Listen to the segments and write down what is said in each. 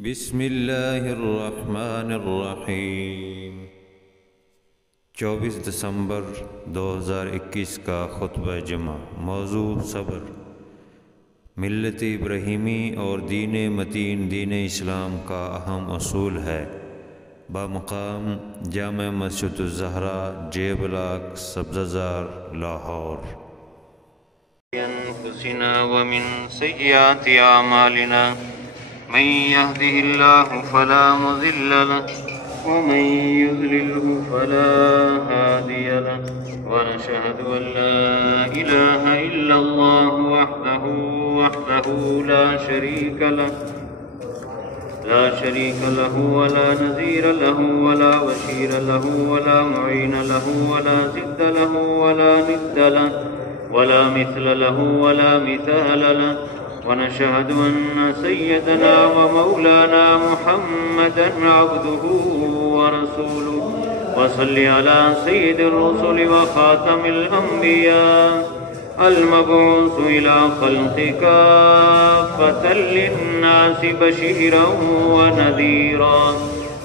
بسم اللہ الرحمن الرحیم 24 دسمبر 2021 کا خطبہ جمعہ۔ موضوع صبر۔ ملت ابراہیمی اور دین متین دین اسلام کا اہم اصول ہے۔ بمقام جامع مسجد الزہرا، جے بلاک، سبززار، لاہور۔ انفسنا ومن سیئات اعمالنا من يهده الله فلا مضل له ومن يضلله فلا هادي له ونشهد أن لا إله إلا الله وحده لا شريك له ولا نظير له ولا وشير له ولا معين له ولا ضد له ولا ند له ولا مثل له ولا مثال له ونشهد أن سيدنا ومولانا محمدا عبده ورسوله وصل على سيد الرسل وخاتم الأنبياء المبعوث إلى خلق كافة للناس بشيرا ونذيرا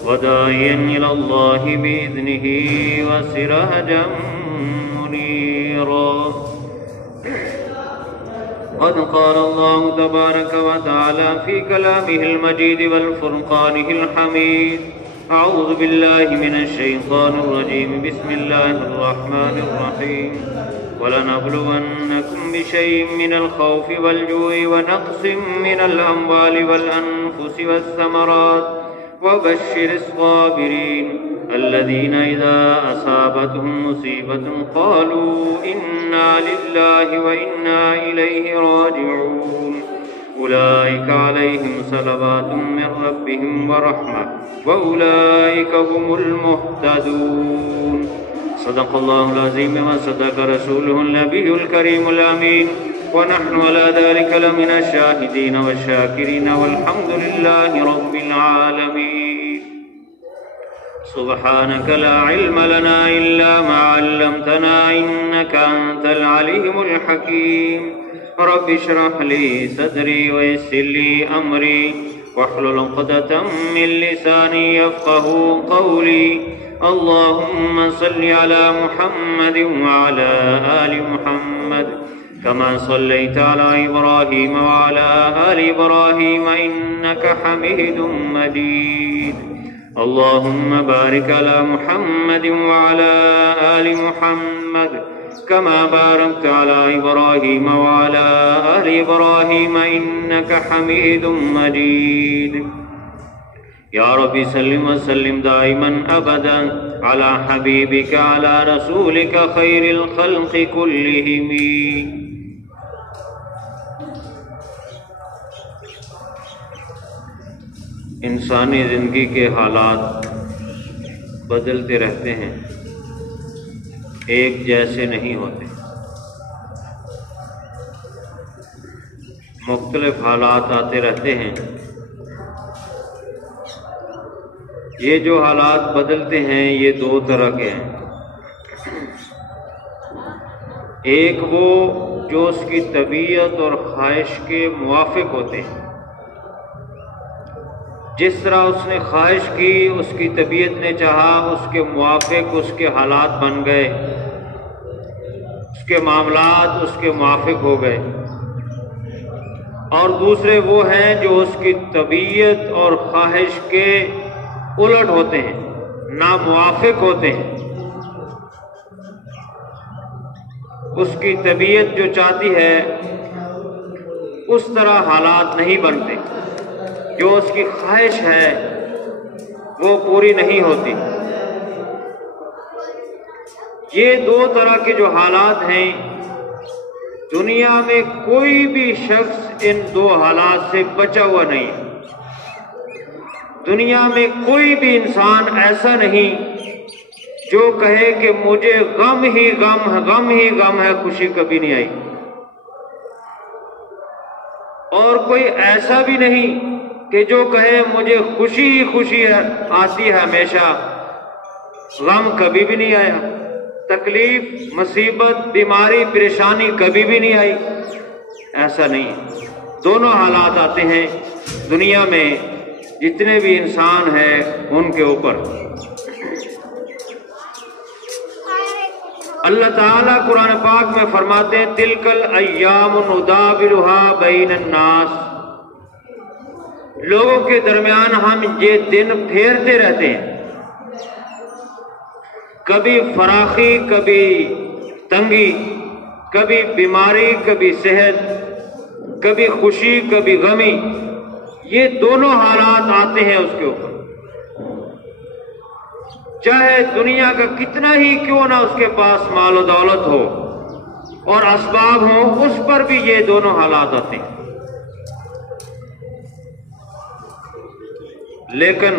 وداعيا إلى الله بإذنه وسراجا منيرا۔ قد قال الله تبارك وتعالى في كلامه المجيد والفرقانه الحميد: أعوذ بالله من الشيطان الرجيم، بسم الله الرحمن الرحيم، ولنبلونكم بشيء من الخوف والجوع ونقص من الأموال والأنفس والثمرات وبشر الصابرين الذين إذا أصابتهم مصيبة قالوا إنا لله وإنا إليه راجعون، أولئك عليهم صلوات من ربهم ورحمة وأولئك هم المهتدون۔ صدق الله العظيم وصدق رسوله النبي الكريم الأمين، ونحن على ذلك لمن الشاهدين والشاكرين، والحمد لله رب العالمين۔ سبحانك لا علم لنا إلا ما علمتنا إنك أنت العليم الحكيم۔ رب اشرح لي صدري ويسر لي أمري واحلل عقدة من لساني يفقهوا قولي۔ اللهم صل على محمد وعلى آل محمد كما صليت على إبراهيم وعلى آل إبراهيم إنك حميد مجيد۔ اللهم بارك على محمد وعلى آل محمد كما باركت على إبراهيم وعلى آل إبراهيم إنك حميد مجيد۔ يا رب صل وسلم دائما أبدا على حبيبك على رسولك خير الخلق كلهم۔ انسانی زندگی کے حالات بدلتے رہتے ہیں، ایک جیسے نہیں ہوتے۔ مختلف حالات آتے رہتے ہیں۔ یہ جو حالات بدلتے ہیں یہ دو طرح کے ہیں۔ ایک وہ جو اس کی طبیعت اور خواہش کے موافق ہوتے ہیں، جس طرح اس نے خواہش کی، اس کی طبیعت نے چاہا، اس کے موافق اس کے حالات بن گئے، اس کے معاملات اس کے موافق ہو گئے۔ اور دوسرے وہ ہیں جو اس کی طبیعت اور خواہش کے الٹ ہوتے ہیں، ناموافق ہوتے ہیں۔ اس کی طبیعت جو چاہتی ہے اس طرح حالات نہیں بنتے، جو اس کی خواہش ہے وہ پوری نہیں ہوتی۔ یہ دو طرح کے جو حالات ہیں، دنیا میں کوئی بھی شخص ان دو حالات سے بچا ہوا نہیں۔ دنیا میں کوئی بھی انسان ایسا نہیں جو کہے کہ مجھے غم ہی غم ہے، خوشی کبھی نہیں آئی۔ اور کوئی ایسا بھی نہیں کہ جو کہے مجھے خوشی ہی خوشی آتی ہے ہمیشہ، غم کبھی بھی نہیں آیا، تکلیف، مصیبت، بیماری، پریشانی کبھی بھی نہیں آئی، ایسا نہیں۔ دونوں حالات آتے ہیں دنیا میں، جتنے بھی انسان ہیں ان کے اوپر۔ اللہ تعالیٰ قرآن پاک میں فرماتے ہیں تلک الایام نداولها بین الناس، لوگوں کے درمیان ہم یہ دن پھیرتے رہتے ہیں، کبھی فراخی کبھی تنگی، کبھی بیماری کبھی صحت، کبھی خوشی کبھی غمی، یہ دونوں حالات آتے ہیں اس کے اوپر، چاہے دنیا کا کتنا ہی کیوں نہ اس کے پاس مال و دولت ہو اور اسباب ہوں، اس پر بھی یہ دونوں حالات آتے ہیں۔ لیکن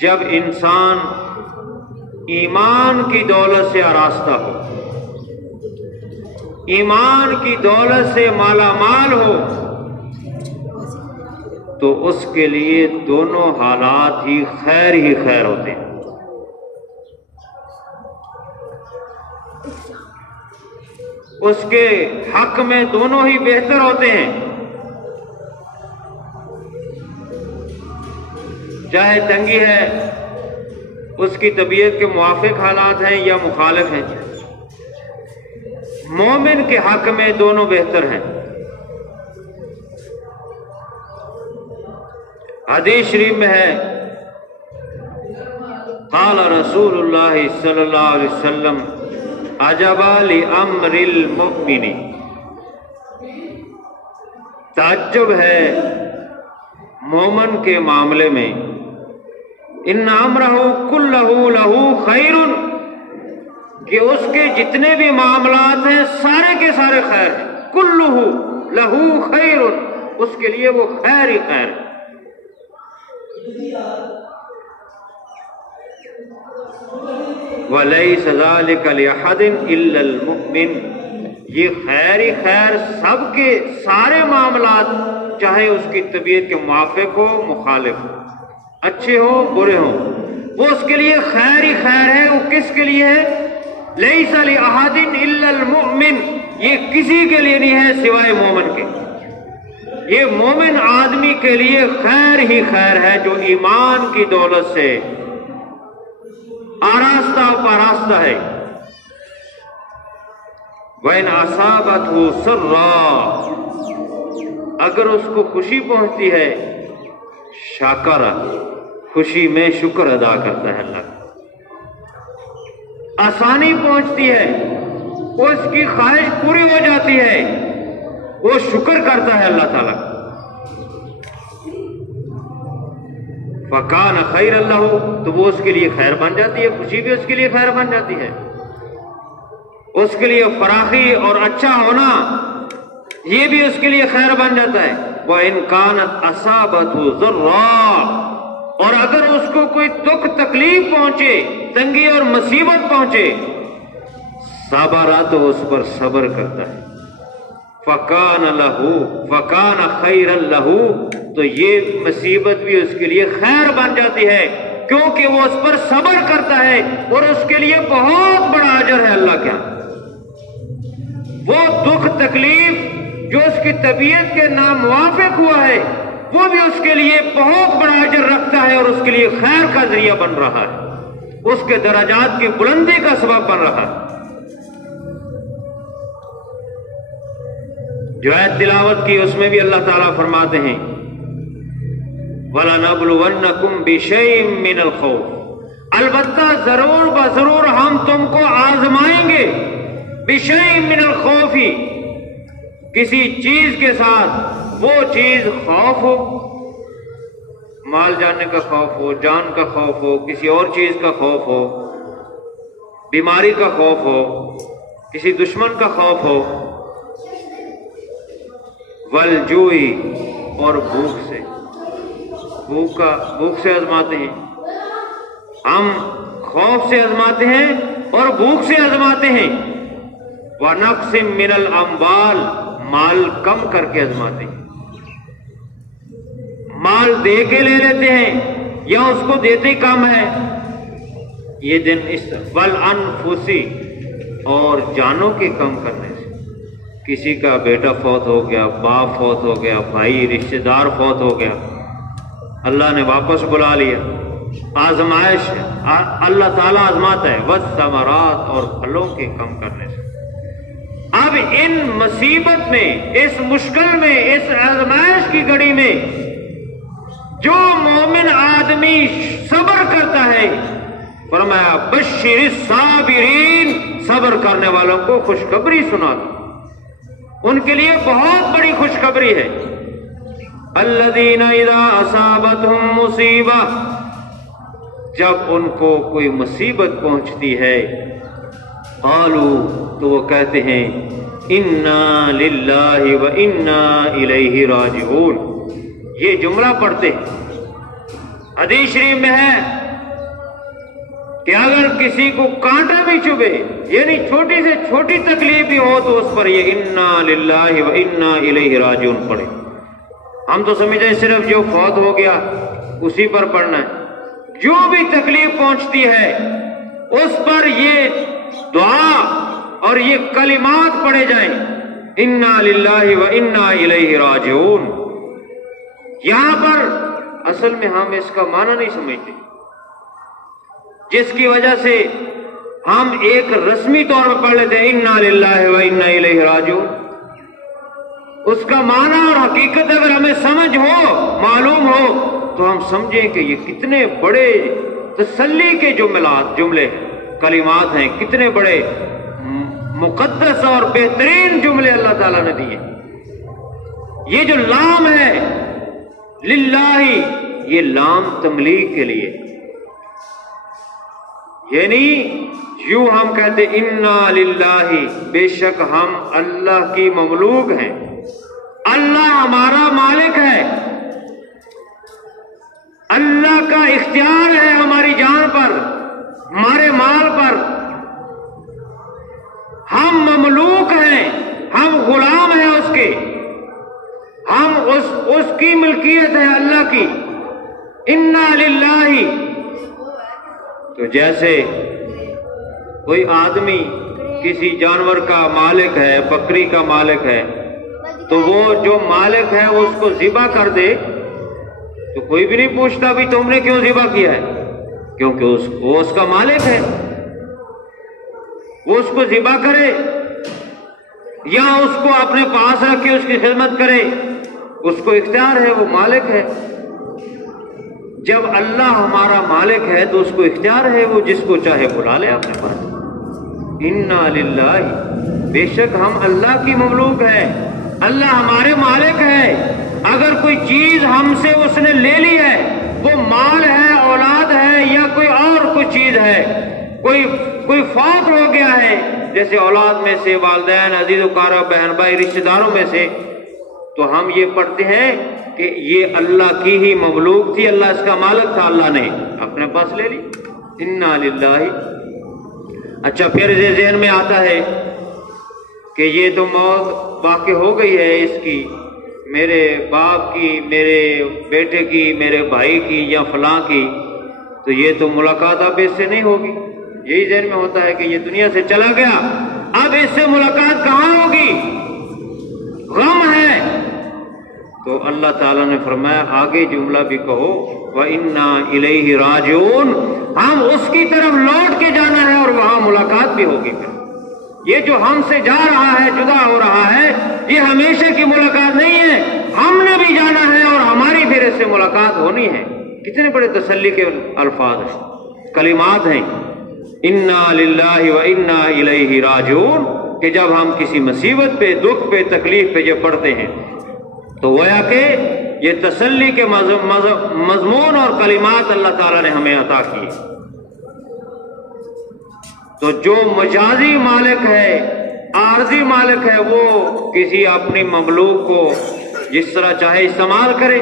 جب انسان ایمان کی دولت سے آراستہ ہو، ایمان کی دولت سے مالا مال ہو، تو اس کے لیے دونوں حالات ہی خیر ہوتے ہیں۔ اس کے حق میں دونوں ہی بہتر ہوتے ہیں، چاہے تنگی ہے، اس کی طبیعت کے موافق حالات ہیں یا مخالف ہیں، مومن کے حق میں دونوں بہتر ہیں۔ حدیث شریف میں ہے قال رسول اللہ صلی اللہ علیہ وسلم عجبا لامر المؤمن، تعجب ہے مومن کے معاملے میں، ان امرہ کلہ لہ خیر، کہ اس کے جتنے بھی معاملات ہیں سارے کے سارے خیر ہیں، کلہ لہ خیر، اس کے لیے وہ خیر ہی خیر ہے۔ وَلَيْسَ ذَلِكَ لِأَحَدٍ إِلَّا الْمُؤْمِنِ، یہ خیر ہی خیر سب کے سارے معاملات، چاہے اس کی طبیعت کے موافق ہو مخالف ہو، اچھے ہو برے ہوں، وہ اس کے لیے خیر ہی خیر ہے۔ وہ کس کے لیے ہے؟ لَيْسَ لِأَحَدٍ إِلَّا الْمُؤْمِنِ، یہ کسی کے لیے نہیں ہے سوائے مومن کے، یہ مومن آدمی کے لیے خیر ہی خیر ہے جو ایمان کی دولت سے آراستہ و پاراستہ ہے۔ وَإِنْ أَصَابَتْهُ سَرًّا، اگر اس کو خوشی پہنچتی ہے، شَكَرَ، خوشی میں شکر ادا کرتا ہے اللہ کا، آسانی پہنچتی ہے، وہ اس کی خواہش پوری ہو جاتی ہے، وہ شکر کرتا ہے اللہ تعالیٰ کا۔ فَكَانَ خَيْرًا لَهُ، تو وہ اس کے لیے خیر بن جاتی ہے، خوشی بھی اس کے لیے خیر بن جاتی ہے، اس کے لیے فراخی اور اچھا ہونا یہ بھی اس کے لیے خیر بن جاتا ہے۔ وَإِنْ كَانَتْ أَصَابَتْهُ ضَرًّا، اور اگر اس کو کوئی دکھ تکلیف پہنچے، تنگی اور مصیبت پہنچے، صبر، تو اس پر صبر کرتا ہے، فَكَانَ خَيْرًا لَهُ، تو یہ مصیبت بھی اس کے لیے خیر بن جاتی ہے، کیونکہ وہ اس پر صبر کرتا ہے، اور اس کے لیے بہت بڑا اجر ہے اللہ کے ہاں۔ وہ دکھ تکلیف جو اس کی طبیعت کے ناموافق ہوا ہے، وہ بھی اس کے لیے بہت بڑا اجر رکھتا ہے، اور اس کے لیے خیر کا ذریعہ بن رہا ہے، اس کے درجات کی بلندی کا سبب بن رہا ہے۔ جو آیت تلاوت کی اس میں بھی اللہ تعالیٰ فرماتے ہیں وَلَنَبْلُوَنَّكُمْ بِشَيْءٍ مِّنَ الْخَوْفِ، البتہ ضرور بضرور ہم تم کو آزمائیں گے، بِشَيْءٍ مِّنَ الْخَوْفِ، کسی چیز کے ساتھ، وہ چیز خوف ہو، مال جانے کا خوف ہو، جان کا خوف ہو، کسی اور چیز کا خوف ہو، بیماری کا خوف ہو، کسی دشمن کا خوف ہو، والجوئی، اور بھوک سے، بھوک سے آزماتے ہیں ہم، خوف سے آزماتے ہیں اور بھوک سے آزماتے ہیں، وَنَقْصٍ مِّنَ الْأَمْوَالِ، مال کم کر کے آزماتے ہیں، مال دے کے لے لیتے ہیں یا اس کو دیتے کم ہے، یہ دن اس وَالْأَنفُسِ، اور جانوں کے کم کرنے سے، کسی کا بیٹا فوت ہو گیا، باپ فوت ہو گیا، بھائی رشتہ دار فوت ہو گیا، اللہ نے واپس بلا لیا. آزمائش ہے، اللہ تعالیٰ آزماتا ہے. والثمرات، اور پھلوں کے کم کرنے سے. اب ان مصیبت میں، اس مشکل میں، اس آزمائش کی گھڑی میں جو مومن آدمی صبر کرتا ہے، فرمایا بشر الصابرین، صبر کرنے والوں کو خوشخبری سنا دو. ان کے لیے بہت بڑی خوشخبری ہے. الذین اذا اصابتهم مصیبہ، جب ان کو کوئی مصیبت پہنچتی ہے، قالوا، تو وہ کہتے ہیں انا للہ و انا الیہ راجعون. یہ جملہ پڑھتے ہیں. حدیث شریف میں ہے کہ اگر کسی کو کانٹا بھی چبھے، یعنی چھوٹی سے چھوٹی تکلیف بھی ہو، تو اس پر یہ انا للہ و انا الیہ راجعون پڑھے. ہم تو سمجھیں صرف جو فوت ہو گیا اسی پر پڑھنا ہے. جو بھی تکلیف پہنچتی ہے اس پر یہ دعا اور یہ کلمات پڑھے جائیں، انا للہ و انا الیہ راجعون. یہاں پر اصل میں ہم اس کا معنی نہیں سمجھتے، جس کی وجہ سے ہم ایک رسمی طور پر پڑھ لیتے ہیں انا للہ و انا الیہ راجعون. اس کا معنی اور حقیقت اگر ہمیں سمجھ ہو، معلوم ہو، تو ہم سمجھیں کہ یہ کتنے بڑے تسلی کے جملے کلمات ہیں، کتنے بڑے مقدس اور بہترین جملے اللہ تعالیٰ نے دیے. یہ جو لام ہے للہ، یہ لام تملیغ کے لیے، یعنی یوں ہم کہتے انا للہ، بے شک ہم اللہ کی مملوک ہیں، اللہ ہمارا مالک ہے، اللہ کا اختیار ہے ہماری جان پر، ہمارے مال پر. ہم مملوک ہیں، ہم غلام ہیں اس کے، ہم اس کی ملکیت ہے اللہ کی. انا للہ. تو جیسے کوئی آدمی کسی جانور کا مالک ہے، بکری کا مالک ہے، تو وہ جو مالک ہے وہ اس کو ذبح کر دے تو کوئی بھی نہیں پوچھتا بھی تم نے کیوں ذبح کیا ہے، کیونکہ وہ اس کا مالک ہے. وہ اس کو ذبح کرے یا اس کو اپنے پاس رکھ کے اس کی خدمت کرے، اس کو اختیار ہے، وہ مالک ہے. جب اللہ ہمارا مالک ہے تو اس کو اختیار ہے، وہ جس کو چاہے بلا لے اپنے پاس. انا للہ، بے شک ہم اللہ کی مملوک ہے، اللہ ہمارے مالک ہے. اگر کوئی چیز ہم سے اس نے لے لی ہے، وہ مال ہے، اولاد ہے، یا کوئی اور کوئی چیز ہے، کوئی فوت ہو گیا ہے، جیسے اولاد میں سے، والدین، عزیز و کارا، بہن بھائی، رشتہ داروں میں سے، تو ہم یہ پڑھتے ہیں کہ یہ اللہ کی ہی مملوک تھی، اللہ اس کا مالک تھا، اللہ نے اپنے پاس لے لی. انا للہ. اچھا، پھر ذہن میں آتا ہے کہ یہ تو موت واقع ہو گئی ہے اس کی، میرے باپ کی، میرے بیٹے کی، میرے بھائی کی، یا فلاں کی، تو یہ تو ملاقات اب اس سے نہیں ہوگی. یہی ذہن میں ہوتا ہے کہ یہ دنیا سے چلا گیا، اب اس سے ملاقات کہاں ہوگی، غم ہے. تو اللہ تعالیٰ نے فرمایا آگے جملہ بھی کہو وَإِنَّا إِلَيْهِ رَاجِعُونَ، ہم اس کی طرف لوٹ کے جانا ہے اور وہاں ملاقات بھی ہوگی. یہ جو ہم سے جا رہا ہے، جدا ہو رہا ہے، یہ ہمیشہ کی ملاقات نہیں ہے، ہم نے بھی جانا ہے اور ہماری پھر اس سے ملاقات ہونی ہے. کتنے بڑے تسلی کے الفاظ ہیں، کلمات ہیں. انا للہ و انا الیہ راجعون، کہ جب ہم کسی مصیبت پہ، دکھ پہ، تکلیف پہ یہ پڑھتے ہیں تو گویا کہ یہ تسلی کے مضمون اور کلمات اللہ تعالیٰ نے ہمیں عطا کیے. تو جو مجازی مالک ہے، عارضی مالک ہے، وہ کسی اپنی مملوک کو جس طرح چاہے استعمال کرے.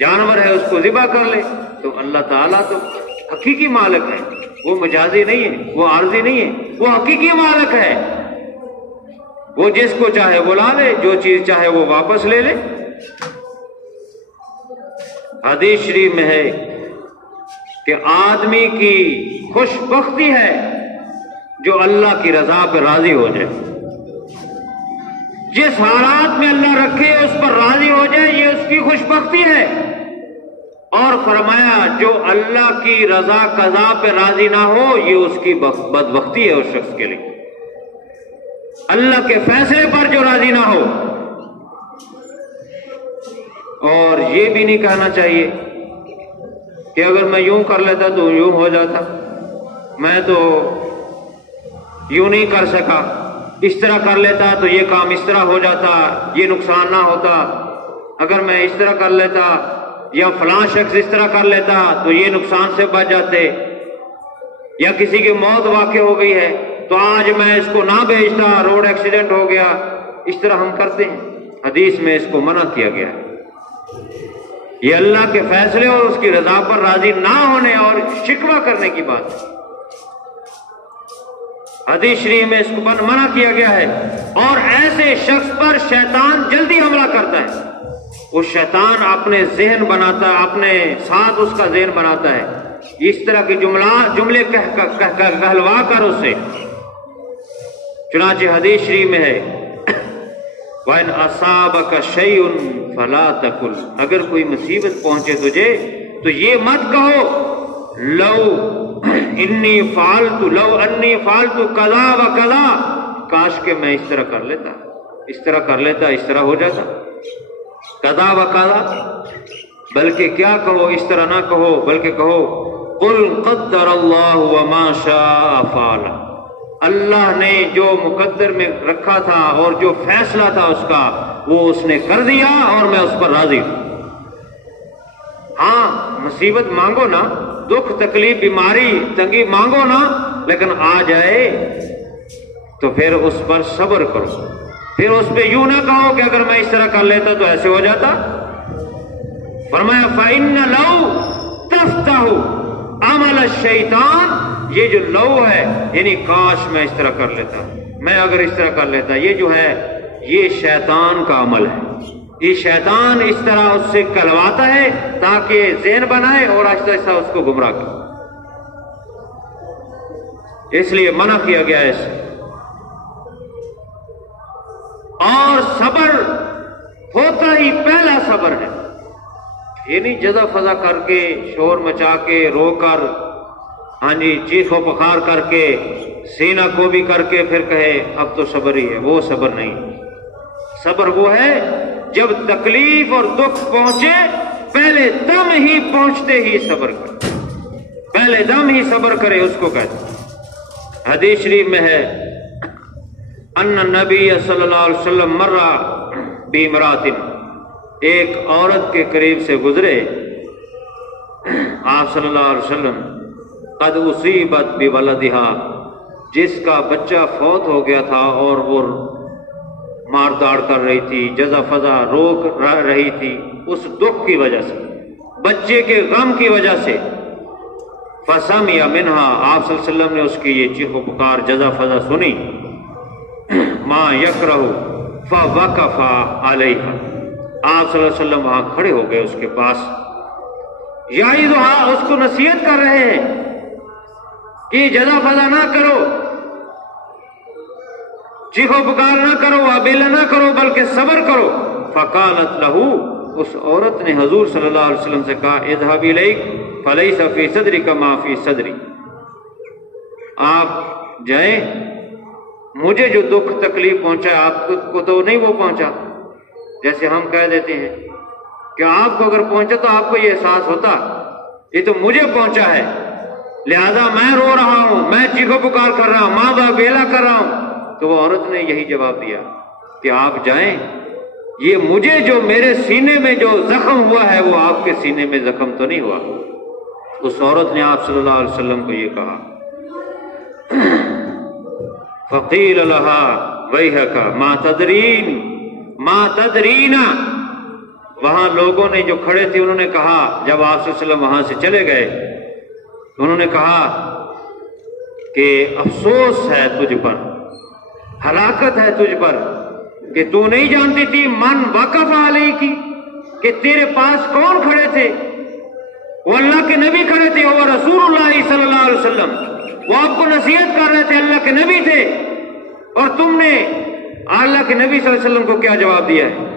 جانور ہے اس کو ذبح کر لے. تو اللہ تعالیٰ تو حقیقی مالک ہے، وہ مجازی نہیں ہے، وہ عارضی نہیں ہے، وہ حقیقی مالک ہے. وہ جس کو چاہے بلا لے، جو چیز چاہے وہ واپس لے لے. حدیث شریف میں ہے کہ آدمی کی خوش بختی ہے جو اللہ کی رضا پہ راضی ہو جائے. جس حالات میں اللہ رکھے اس پر راضی ہو جائے، یہ اس کی خوش بختی ہے. اور فرمایا جو اللہ کی رضا قضا پہ راضی نہ ہو یہ اس کی بدبختی ہے اس شخص کے لیے، اللہ کے فیصلے پر جو راضی نہ ہو۔ اور یہ بھی نہیں کہنا چاہیے کہ اگر میں یوں کر لیتا تو یوں ہو جاتا، میں تو یوں نہیں کر سکا، اس طرح کر لیتا تو یہ کام اس طرح ہو جاتا، یہ نقصان نہ ہوتا، اگر میں اس طرح کر لیتا یا فلاں شخص اس طرح کر لیتا تو یہ نقصان سے بچ جاتے، یا کسی کی موت واقع ہو گئی ہے تو آج میں اس کو نہ بھیجتا، روڈ ایکسیڈنٹ ہو گیا، اس طرح ہم کرتے ہیں۔ حدیث میں اس کو منع کیا گیا ہے۔ یہ اللہ کے فیصلے اور اس کی رضا پر راضی نہ ہونے اور شکوہ کرنے کی بات ہے۔ حدیث شریف میں اس کو منع کیا گیا ہے۔ اور ایسے شخص پر شیطان جلدی حملہ کرتا ہے، وہ شیطان اپنے ذہن بناتا ہے، اپنے ساتھ اس کا ذہن بناتا ہے، اس طرح کے جملے کہلوا کر اسے۔ چنانچہ حدیث شریف میں ہے وَإِنْ أَصَابَكَ شَيْءٌ فَلَا تَقُلْ، اگر کوئی مصیبت پہنچے تجھے تو یہ مت کہو لو انی فعلت کذا و کذا، کاش کہ میں اس طرح کر لیتا، اس طرح کر لیتا، اس طرح ہو جاتا، کذا و کذا، بلکہ کیا کہو، اس طرح نہ کہو، بلکہ کہو قل قدر اللہ وما شاء فعل، اللہ نے جو مقدر میں رکھا تھا اور جو فیصلہ تھا اس کا وہ اس نے کر دیا اور میں اس پر راضی ہوں۔ ہاں مصیبت مانگو نا، دکھ تکلیف بیماری تنگی مانگو نا، لیکن آ جائے تو پھر اس پر صبر کرو، پھر اس پہ یوں نہ کہو کہ اگر میں اس طرح کر لیتا تو ایسے ہو جاتا۔ فرمایا فَإِنَّ لَوْ تَفْتَحُ عَمَلَ الشَّيْطَانِ، یہ جو لو ہے یعنی کاش میں اس طرح کر لیتا، میں اگر اس طرح کر لیتا، یہ جو ہے یہ شیطان کا عمل ہے۔ یہ شیطان اس طرح اس سے کہلواتا ہے تاکہ ذہن بنائے اور آہستہ آہستہ اس کو گمراہ کرے، اس لیے منع کیا گیا ہے اس سے۔ اور صبر ہوتا ہی پہلا صبر ہے، یہ نہیں جزا فضا کر کے شور مچا کے رو کر، ہاں جی چیخ و پکار کر کے سینہ کو بھی کر کے پھر کہے اب تو صبر ہی ہے، وہ صبر نہیں۔ صبر وہ ہے جب تکلیف اور دکھ پہنچے پہلے دم ہی پہنچتے ہی صبر کرے، پہلے دم ہی صبر کرے، اس کو کہتے ہیں۔ حدیث شریف میں ہے ان نبی صلی اللہ علیہ وسلم مر بامرأۃ، ایک عورت کے قریب سے گزرے آپ صلی اللہ علیہ وسلم، قد اصیبت بولدها، جس کا بچہ فوت ہو گیا تھا اور وہ مار داڑ کر رہی تھی، جزا فضا روک رہی تھی اس دکھ کی وجہ سے، بچے کے غم کی وجہ سے۔ فسمع منها، آپ صلی اللہ علیہ وسلم نے اس کی یہ چیخ و پکار جزا فضا سنی، ما یکرہ فوقف علیہا، آپ صلی اللہ علیہ وسلم وہاں کھڑے ہو گئے اس کے پاس، یعظھا، اس کو نصیحت کر رہے ہیں کہ جزا فضا نہ کرو، چیخو پکار نہ کرو، وابیلہ نہ کرو، بلکہ صبر کرو۔ فقالت لہو، اس عورت نے حضور صلی اللہ علیہ وسلم سے کہا اذهب الیک فلیس فی صدرک ما فی صدری، آپ جائیں، مجھے جو دکھ تکلیف پہنچا آپ کو تو نہیں وہ پہنچا، جیسے ہم کہہ دیتے ہیں کہ آپ کو اگر پہنچا تو آپ کو یہ احساس ہوتا، یہ تو مجھے پہنچا ہے لہذا میں رو رہا ہوں، میں چیخو پکار کر رہا ہوں، ماں باپ بیلا کر رہا ہوں۔ تو وہ عورت نے یہی جواب دیا کہ آپ جائیں، یہ مجھے جو میرے سینے میں جو زخم ہوا ہے وہ آپ کے سینے میں زخم تو نہیں ہوا۔ اس عورت نے آپ صلی اللہ علیہ وسلم کو یہ کہا، فقیل لها ویحک ما تدرین ما تدرین، وہاں لوگوں نے جو کھڑے تھے انہوں نے کہا، جب آپ صلی اللہ علیہ وسلم وہاں سے چلے گئے انہوں نے کہا کہ افسوس ہے تجھ پر، ہلاکت ہے تجھ پر کہ تو نہیں جانتی تھی من وقف علیہ کی، کہ تیرے پاس کون کھڑے تھے، وہ اللہ کے نبی کھڑے تھے، وہ رسول اللہ صلی اللہ علیہ وسلم، وہ آپ کو نصیحت کر رہے تھے، اللہ کے نبی تھے، اور تم نے اللہ کے نبی صلی اللہ علیہ وسلم کو کیا جواب دیا ہے؟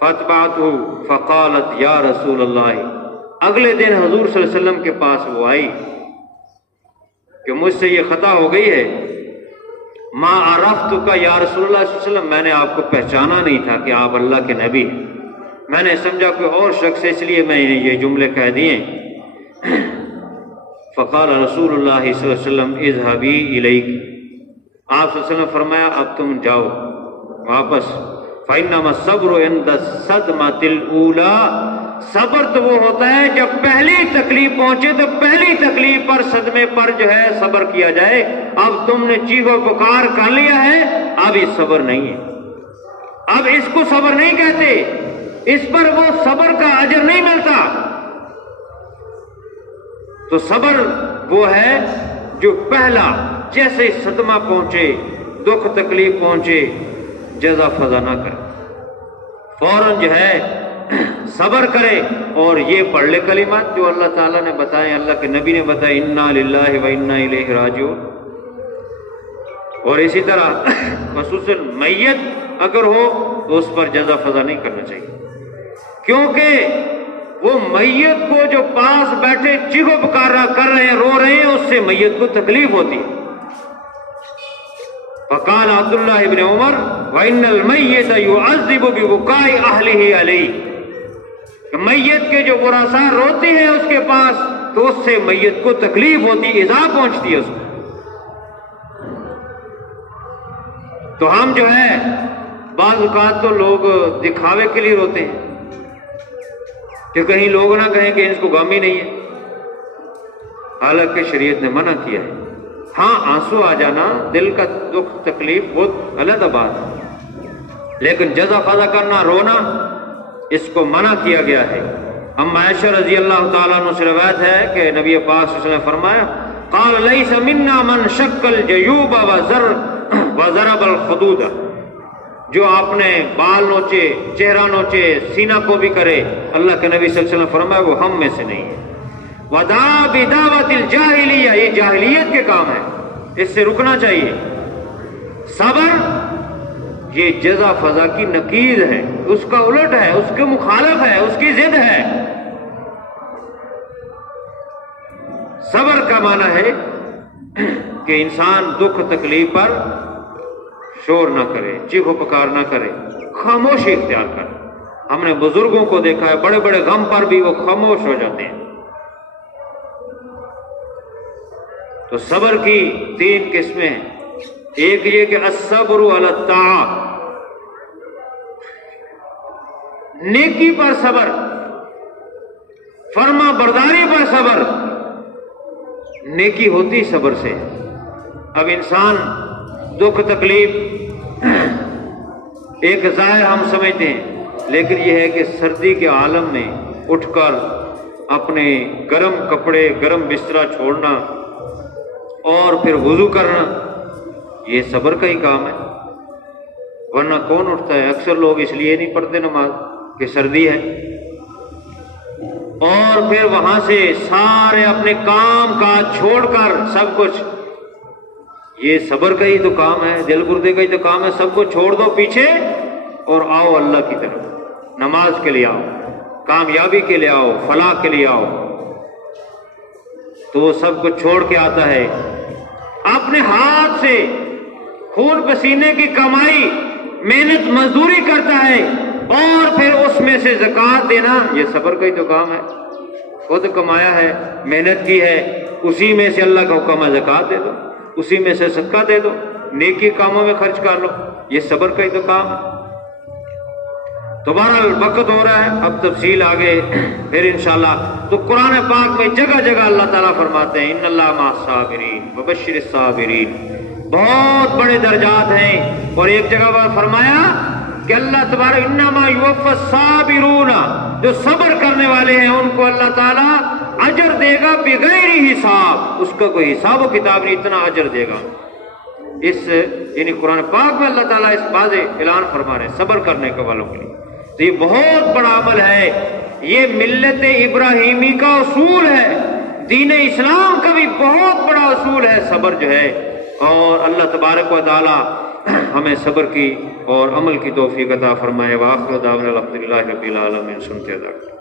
فاتبعته فقالت یا رسول اللہ، اگلے دن حضور صلی اللہ علیہ وسلم کے پاس وہ آئی کہ مجھ سے یہ خطا ہو گئی ہے، ما عرفتک یا رسول اللہ صلی اللہ علیہ وسلم، میں نے آپ کو پہچانا نہیں تھا کہ آپ اللہ کے نبی ہیں، میں نے سمجھا کوئی اور شخص ہے، اس لیے میں نے یہ جملے کہہ دیے۔ فقال رسول اللہ صلی اللہ علیہ وسلم اذهبی الیک، آپ صلی اللہ علیہ وسلم فرمایا اب تم جاؤ واپس، فإنما الصبر عند الصدمۃ الأولى، صبر تو وہ ہوتا ہے جب پہلی تکلیف پہنچے تو پہلی تکلیف پر، صدمے پر جو ہے صبر کیا جائے۔ اب تم نے چیخ و پکار کر لیا ہے، اب یہ صبر نہیں ہے، اب اس کو صبر نہیں کہتے، اس پر وہ صبر کا اجر نہیں ملتا۔ تو صبر وہ ہے جو پہلا جیسے صدمہ پہنچے، دکھ تکلیف پہنچے، جزا فضا نہ کرے، فوراً جو ہے صبر کرے، اور یہ پڑھ لے کلمات جو اللہ تعالیٰ نے بتائے، اللہ کے نبی نے بتائے، انا للہ و انا الیہ راجعون۔ اور اسی طرح خصوصاً میت اگر ہو تو اس پر جزا فضا نہیں کرنا چاہیے، کیونکہ وہ میت کو جو پاس بیٹھے چیخو پکارا کر رہے ہیں، رو رہے ہیں، اس سے میت کو تکلیف ہوتی ہے۔ فقال عبداللہ ابن عمر وَإِنَّ الْمَيِّتَ يُعَذِّبُ بِبُكَاءِ أَهْلِهِ عَلَيْهِ، کہ میت کے جو ورثاء روتے ہیں اس کے پاس تو اس سے میت کو تکلیف ہوتی، ایذا پہنچتی ہے اس کو۔ تو ہم جو ہے بعض اوقات تو لوگ دکھاوے کے لیے روتے ہیں کہ کہیں لوگ نہ کہیں کہ اس کو غم ہی نہیں ہے، حالانکہ شریعت نے منع کیا ہے۔ ہاں آنسو آ جانا، دل کا دکھ تکلیف بہت علیحدہ بات ہے، لیکن جزا فضا کرنا، رونا، اس کو منع کیا گیا ہے۔ ہم عائشہ رضی اللہ تعالیٰ عنہ سے روایت ہے کہ نبی پاک صلی اللہ علیہ وسلم نے فرمایا قال لیس منا من شق الجیوب وضرب الخدود، جو اپنے بال نوچے، چہرہ نوچے، سینہ کو بھی کرے، اللہ کے نبی صلی اللہ علیہ وسلم فرمایا وہ ہم میں سے نہیں ہے۔ ودعا بدعوۃ الجاہلیہ، یہ جاہلیت کے کام ہے، اس سے رکنا چاہیے۔ صبر یہ جزا فضا کی نقیض ہے، اس کا الٹ ہے، اس کے مخالف ہے، اس کی ضد ہے۔ صبر کا معنی ہے کہ انسان دکھ تکلیف پر شور نہ کرے، چیخ و پکار نہ کرے، خاموشی اختیار کرے۔ ہم نے بزرگوں کو دیکھا ہے بڑے بڑے غم پر بھی وہ خاموش ہو جاتے ہیں۔ تو صبر کی 3 قسمیں ہیں، ایک یہ کہ الصبر علی الطاعۃ، نیکی پر صبر، فرما برداری پر صبر، نیکی ہوتی صبر سے۔ اب انسان دکھ تکلیف ایک ظاہر ہم سمجھتے ہیں، لیکن یہ ہے کہ سردی کے عالم میں اٹھ کر اپنے گرم کپڑے، گرم بستر چھوڑنا اور پھر وضو کرنا، یہ صبر کا ہی کام ہے، ورنہ کون اٹھتا ہے؟ اکثر لوگ اس لیے نہیں پڑھتے نماز کہ سردی ہے، اور پھر وہاں سے سارے اپنے کام کاج چھوڑ کر سب کچھ، یہ صبر کا ہی تو کام ہے، دل گردے کا ہی تو کام ہے، سب کو چھوڑ دو پیچھے اور آؤ اللہ کی طرف، نماز کے لیے آؤ، کامیابی کے لیے آؤ، فلاح کے لیے آؤ۔ تو وہ سب کچھ چھوڑ کے آتا ہے، اپنے ہاتھ سے خون پسینے کی کمائی، محنت مزدوری کرتا ہے، اور پھر اس میں سے زکوٰۃ دینا، یہ صبر کا ہی تو کام ہے۔ خود کمایا ہے، محنت کی ہے، اسی میں سے اللہ کا حکم ہے زکوٰۃ دے دو، اسی میں سے صدقہ دے دو، نیکی کاموں میں خرچ کر لو، یہ صبر کا ہی تو کام ہے۔ تو بہرحال وقت ہو رہا ہے، اب تفصیل آگے پھر انشاءاللہ۔ تو قرآن پاک میں جگہ جگہ اللہ تعالیٰ فرماتے ہیں ان اللہ مع الصابرین وبشر الصابرین، بہت بڑے درجات ہیں۔ اور ایک جگہ پر فرمایا کہ اللہ تبارک انما یوفی الصابرون، جو صبر کرنے والے ہیں ان کو اللہ تعالیٰ اجر دے گا بغیر حساب، اس کا کوئی حساب و کتاب نہیں، اتنا اجر دے گا۔ اس یعنی قرآن پاک میں اللہ تعالیٰ اس واضح اعلان فرما رہے ہیں صبر کرنے کے والوں کے لیے۔ تو یہ بہت بڑا عمل ہے، یہ ملت ابراہیمی کا اصول ہے، دین اسلام کا بھی بہت بڑا اصول ہے صبر جو ہے۔ اور اللہ تبارک و تعالی ہمیں صبر کی اور عمل کی توفیق عطا فرمائے۔ وآخر دعوانا الحمدللہ رب العالمین۔ سنتے رہو۔